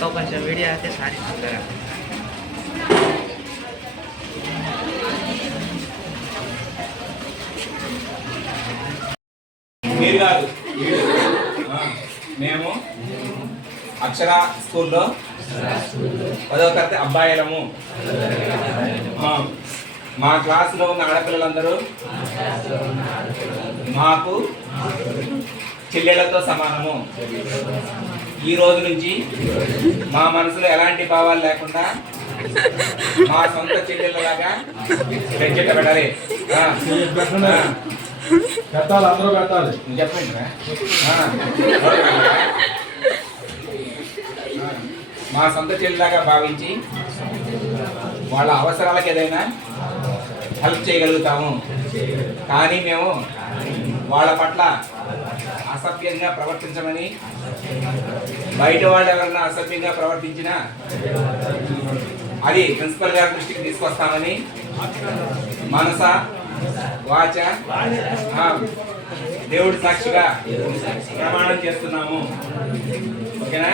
तो కొంచెం వీడియో అయితే సారీ మీరు కాదు మేము అక్షర స్కూల్లో 10వ తరగతి అబ్బాయిలము. మా క్లాసులో ఉన్న ఆడపిల్లలందరూ మాకు చెల్లెళ్లతో సమానము. ఈ రోజు నుంచి మా మనసులో ఎలాంటి భావాలు లేకుండా మా సొంత చెల్లెళ్ళలాగా పెంచేట పెట్టాలి. పెట్టాలి, అందరూ పెట్టాలి. చెప్పండి. మా సొంత చెల్లిలాగా భావించి వాళ్ళ అవసరాలకు ఏదైనా హెల్ప్ చేయగలుగుతాము. కానీ మేము వాళ్ళ పట్ల అసభ్యంగా ప్రవర్తించమని, బయట వాళ్ళు ఎవరైనా అసభ్యంగా ప్రవర్తించినా అది ప్రిన్సిపల్ గారి దృష్టికి తీసుకొస్తామని మనస వాచ దేవుడి సాక్షిగా ప్రమాణం చేస్తున్నాము. ఓకేనా?